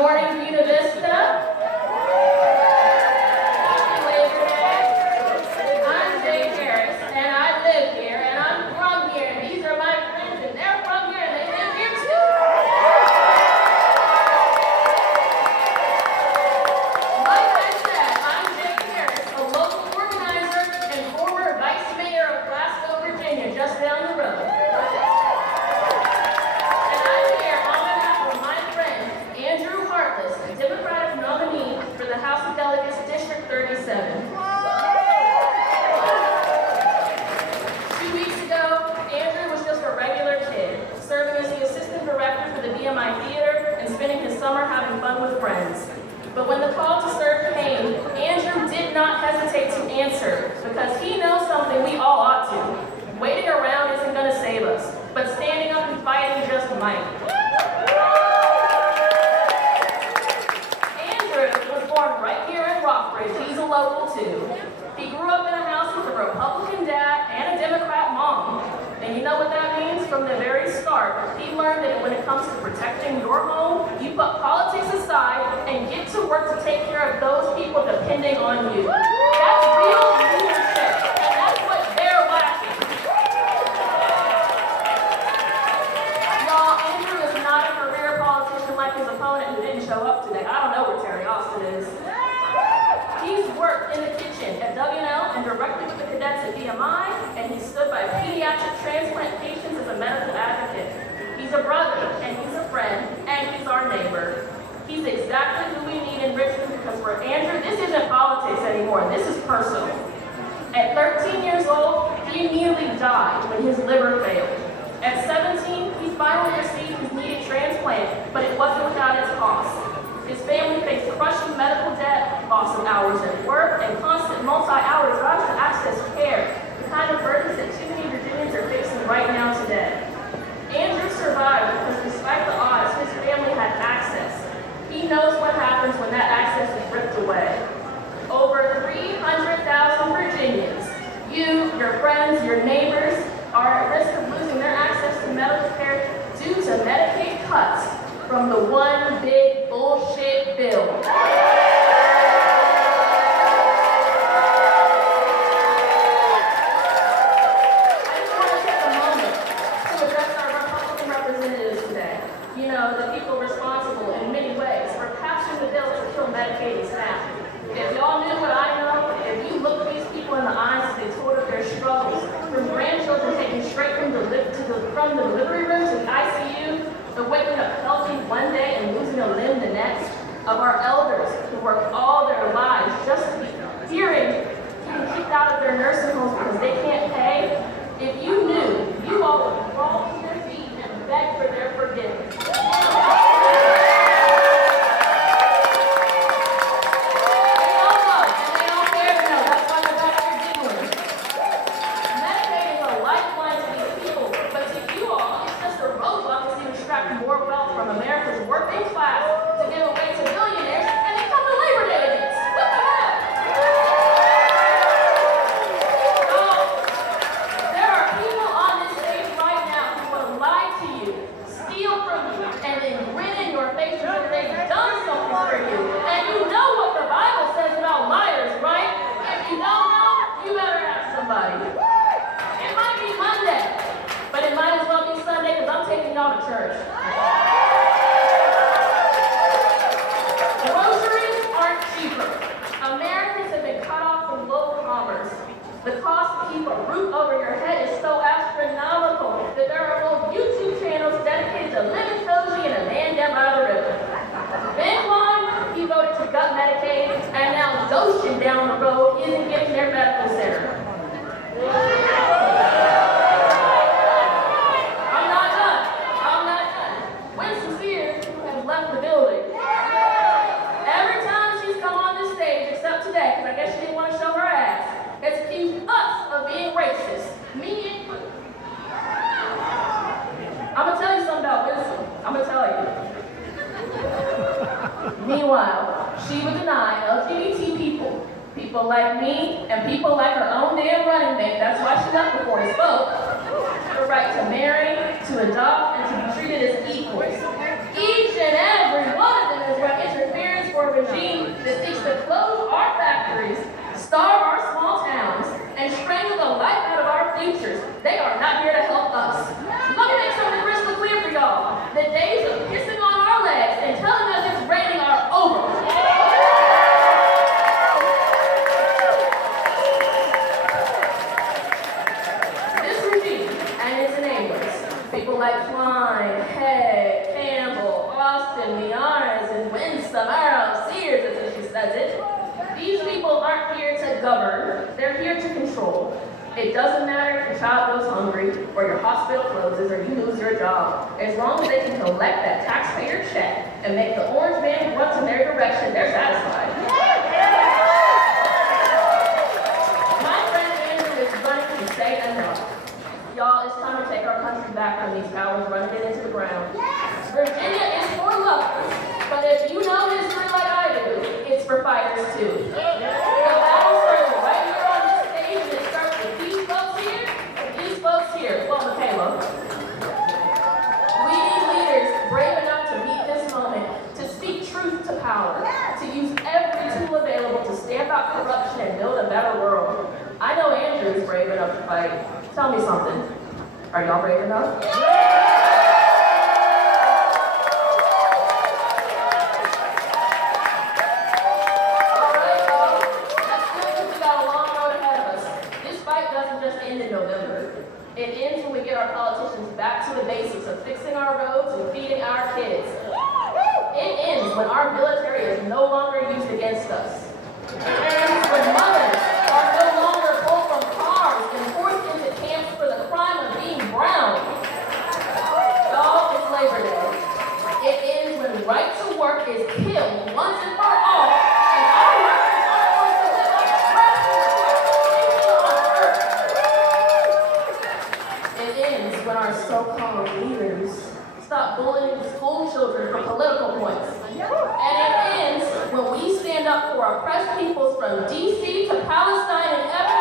morning, Buena Vista. Happy Labor Day. I'm Jade Harris, and I live here, and I'm from here, and these are my friends, and they're from here, and they live here too. Like I said, I'm Jade Harris, a local organizer and former vice mayor of Glasgow, Virginia, just down the road. Hartless, the Democratic nominee for the House of Delegates, District 37. 2 weeks ago, Andrew was just a regular kid, serving as the assistant director for the BMI Theater and spending his summer having fun with friends. But when the call to serve came, Andrew did not hesitate to answer because he knows something we all ought to. Waiting around isn't going to save us, but standing up and fighting just might. Right here in Rockbridge, he's a local too. He grew up in a house with a Republican dad and a Democrat mom. And you know what that means? From the very start, he learned that when it comes to protecting your home, you put politics aside and get to work to take care of those people depending on you. That's real leadership, and that's what they're lacking. Y'all, Andrew is not a career politician like his opponent who didn't show up today. I don't know where Terry Austin is. He's worked in the kitchen at W&L and directly with the cadets at BMI, and he stood by pediatric transplant patients as a medical advocate. He's a brother, and he's a friend, and he's our neighbor. He's exactly who we need in Richmond because for Andrew, this isn't politics anymore. This is personal. At 13 years old, he nearly died when his liver failed. At 17, he finally received his needed transplant, but it wasn't without its cost. His family faced crushing medical debt, loss of hours at work, and constant multi-hour drives to access care, the kind of burdens that too many Virginians are facing right now today. Andrew survived because despite the odds, his family had access. He knows what happens when that access is ripped away. Over 300,000 Virginians, you, your friends, your neighbors, are at risk of losing their access to medical care due to Medicaid cuts from the one big bullshit bill. I just want to take a moment to address our Republican representatives today. You know, the people responsible in many ways for passing the bill to kill Medicaid staff. If y'all knew what I know, if you look these people in the eyes as they told of their struggles, from grandchildren taken straight from the delivery room to the ICU, of waking up healthy one day and losing a limb the next, of our elders who worked all their lives just to be getting kicked out of their nursing homes because they can't pay. If you knew, you all would fall to your feet and beg for their forgiveness. More wealth from America's working class to give away to billionaires, and they come to Labor Day events. What the heck? So, there are people on this stage right now who will lie to you, steal from you, and then grin in your faces if they've done something for you. And you know what the Bible says about liars, right? If you don't know, you better ask somebody. It might be Monday, but it might as well be Sunday because I'm taking y'all to church. Groceries aren't cheaper. Americans have been cut off from local commerce. The cost to keep a roof over your head is so astronomical that there are whole YouTube channels dedicated to living cozy in a man down by the river. Ben Klein, he voted to gut Medicaid, and now Goshen down the road isn't getting their medical center. Left the building. Every time she's come on this stage, except today, because I guess she didn't want to show her ass, has accused us of being racist. Me included. I'm going to tell you something about wisdom. I'm going to tell you. Meanwhile, she would deny LGBT people like me, and people like her own damn running mate, that's why she left before he spoke, the right to marry, to adopt, and to be treated as equals. Each and every one of them is to govern, they're here to control. It doesn't matter if your child goes hungry, or your hospital closes, or you lose your job. As long as they can collect that taxpayer check and make the orange man grunt in their direction, they're satisfied. My friend Andrew is running to say enough. Y'all, it's time to take our country back from these cowards running it into the ground. Virginia is for lovers, but if you know history like I do, it's for fighters too. The battle starts right here on this stage, and it starts with these folks here and these folks here. Well, Michaela. We need leaders brave enough to meet this moment, to speak truth to power, to use every tool available to stamp out corruption and build a better world. I know Andrew is brave enough to fight. Tell me something. Are y'all brave enough? It ends when we get our politicians back to the basics of fixing our roads and feeding our kids. It ends when our military is no longer used against us. It ends when mothers are no longer pulled from cars and forced into camps for the crime of being brown. Y'all, it's Labor Day. It ends when right to work is killed once and for all, and our workers are forced to live on the rest on earth. It ends when our so-called leaders stop bullying school children for political points. And it ends when we stand up for oppressed peoples from D.C. to Palestine and every